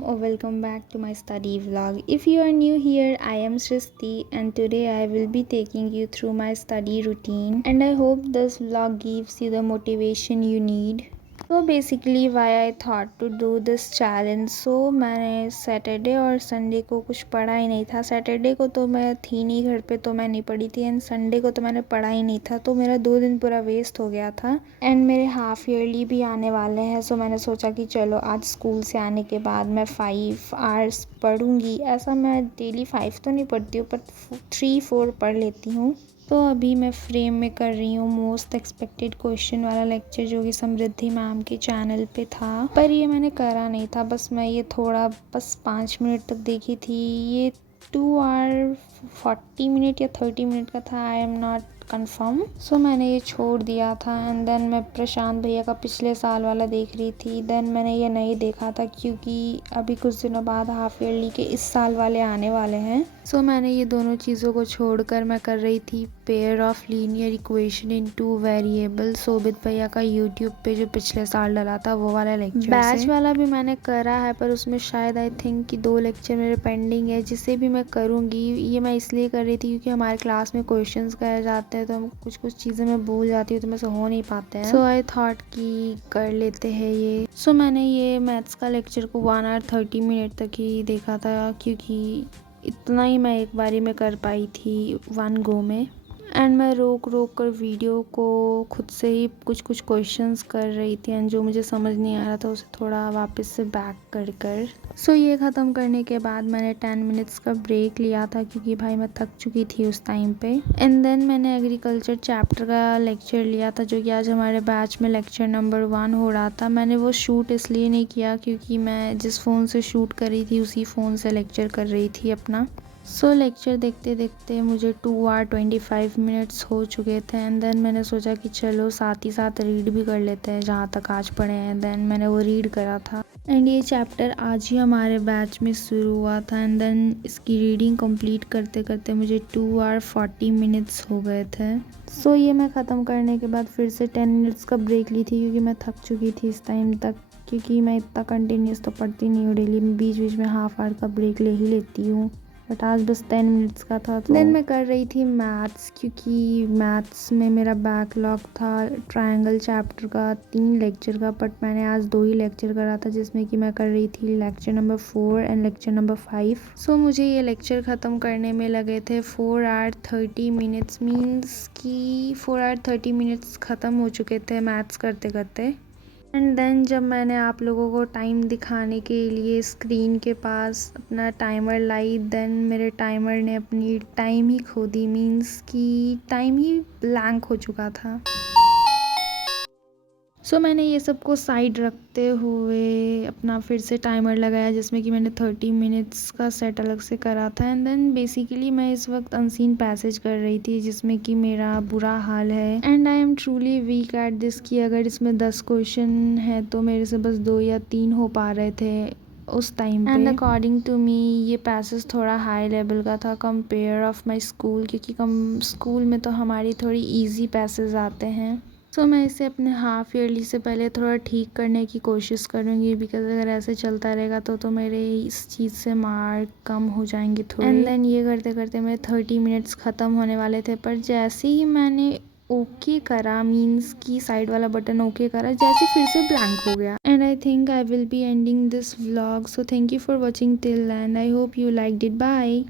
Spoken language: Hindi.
or welcome back to my study vlog. If you are new here, I am Srishti and today I will be taking you through my study routine and I hope this vlog gives you the motivation you need. So basically why I thought to do this challenge. So मैंने सैटरडे और संडे को कुछ पढ़ा ही नहीं था. सैटरडे को तो मैं थी नहीं घर पे तो मैं नहीं पढ़ी थी एंड संडे को तो मैंने पढ़ा ही नहीं था तो मेरा 2 दिन पूरा वेस्ट हो गया था. एंड मेरे हाफ ईयरली भी आने वाले हैं सो मैंने सोचा कि चलो आज स्कूल से आने के बाद मैं 5 आवर्स पढ़ूंगी. ऐसा मैं डेली 5 तो नहीं पढ़ती हूँ पर 3-4 पढ़ लेती हूँ. तो अभी मैं फ्रेम में कर रही हूँ मोस्ट एक्सपेक्टेड क्वेश्चन वाला लेक्चर जो कि समृद्धि मैम के चैनल पे था. पर ये मैंने करा नहीं था, बस मैं ये थोड़ा बस 5 मिनट तक देखी थी. ये 2 आवर 40 मिनट या 30 मिनट का था, आई एम नॉट कंफर्म. सो मैंने ये छोड़ दिया था एंड देन मैं प्रशांत भैया का पिछले साल वाला देख रही थी. देन मैंने ये नहीं देखा था क्योंकि अभी कुछ दिनों बाद हाफ ईयरली के इस साल वाले आने वाले हैं. सो मैंने ये दोनों चीज़ों को छोड़कर मैं कर रही थी pair of linear equation in 2 variable. Sobit भैया का यूट्यूब पे जो पिछले साल डाला था वो वाला लेक्चर. बैच वाला भी मैंने करा है पर उसमें शायद आई थिंक कि 2 लेक्चर मेरे पेंडिंग है जिसे भी मैं करूँगी. ये मैं इसलिए कर रही थी क्योंकि हमारे क्लास में क्वेश्चंस कराए जाते हैं तो कुछ चीज़ें मैं भूल जाती हूँ तो मेरे से हो नहीं पाते हैं. सो आई थॉट कि कर लेते हैं ये. सो मैंने ये मैथ्स का लेक्चर को 1 आवर 30 मिनट तक ही देखा था क्योंकि इतना ही मैं एक बारी में कर पाई थी 1 गो में. एंड मैं रोक कर वीडियो को खुद से ही कुछ क्वेश्चंस कर रही थी एंड जो मुझे समझ नहीं आ रहा था उसे थोड़ा वापस से बैक कर. सो ये ख़त्म करने के बाद मैंने 10 मिनट्स का ब्रेक लिया था क्योंकि भाई मैं थक चुकी थी उस टाइम पे. एंड देन मैंने एग्रीकल्चर चैप्टर का लेक्चर लिया था जो कि आज हमारे बैच में लेक्चर नंबर 1 हो रहा था. मैंने वो शूट इसलिए नहीं किया क्योंकि मैं जिस फ़ोन से शूट कर रही थी उसी फ़ोन से लेक्चर कर रही थी अपना. सो लेक्चर देखते देखते मुझे 2 आवर 25 मिनट्स हो चुके थे एंड देन मैंने सोचा कि चलो साथ ही साथ रीड भी कर लेते हैं जहाँ तक आज पढ़े हैं. देन मैंने वो रीड करा था एंड ये चैप्टर आज ही हमारे बैच में शुरू हुआ था एंड देन इसकी रीडिंग कंप्लीट करते करते मुझे 2 आवर 40 मिनट्स हो गए थे. सो ये मैं ख़त्म करने के बाद फिर से 10 मिनट्स का ब्रेक ली थी क्योंकि मैं थक चुकी थी इस टाइम तक. क्योंकि मैं इतना कंटिन्यूस तो पढ़ती नहीं हूँ डेली, बीच बीच में हाफ आवर का ब्रेक ले ही लेती हूँ बट आज बस 10 मिनट्स का था. तो देन मैं कर रही थी मैथ्स क्योंकि मैथ्स में मेरा बैकलॉग था ट्रायंगल चैप्टर का 3 लेक्चर का. बट मैंने आज 2 ही लेक्चर करा था जिसमें कि मैं कर रही थी lecture number 4 and lecture number 5. सो मुझे ये लेक्चर ख़त्म करने में लगे थे 4 आवर 30 मिनट्स. मीन्स कि 4 आवर 30 मिनट्स ख़त्म हो चुके थे मैथ्स करते करते. एंड देन जब मैंने आप लोगों को टाइम दिखाने के लिए स्क्रीन के पास अपना टाइमर लाई देन मेरे टाइमर ने अपनी टाइम ही खो दी. मीन्स कि टाइम ही ब्लैंक हो चुका था. सो मैंने ये सब को साइड रखते हुए अपना फिर से टाइमर लगाया जिसमें कि मैंने 30 मिनट्स का सेट अलग से करा था. एंड देन बेसिकली मैं इस वक्त अनसीन पैसेज कर रही थी जिसमें कि मेरा बुरा हाल है and I am truly weak at this कि अगर इसमें 10 क्वेश्चन है तो मेरे से बस 2 या 3 हो पा रहे थे उस टाइम पे. एंड अकॉर्डिंग टू मी ये पैसेज थोड़ा हाई लेवल का था कंपेयर ऑफ माई स्कूल क्योंकि स्कूल में तो हमारी थोड़ी ईजी पैसेज आते हैं. सो मैं इसे अपने हाफ ईयरली से पहले थोड़ा ठीक करने की कोशिश करूँगी बिकॉज अगर ऐसे चलता रहेगा तो मेरे इस चीज़ से मार्क कम हो जाएंगे थोड़े. एंड देन ये करते करते मेरे 30 मिनट्स ख़त्म होने वाले थे पर जैसे ही मैंने ओके करा मीन्स की साइड वाला बटन ओके करा जैसे फिर से ब्लैंक हो गया. And I think I will be ending this vlog. So thank you for watching till end I hope you liked it. Bye.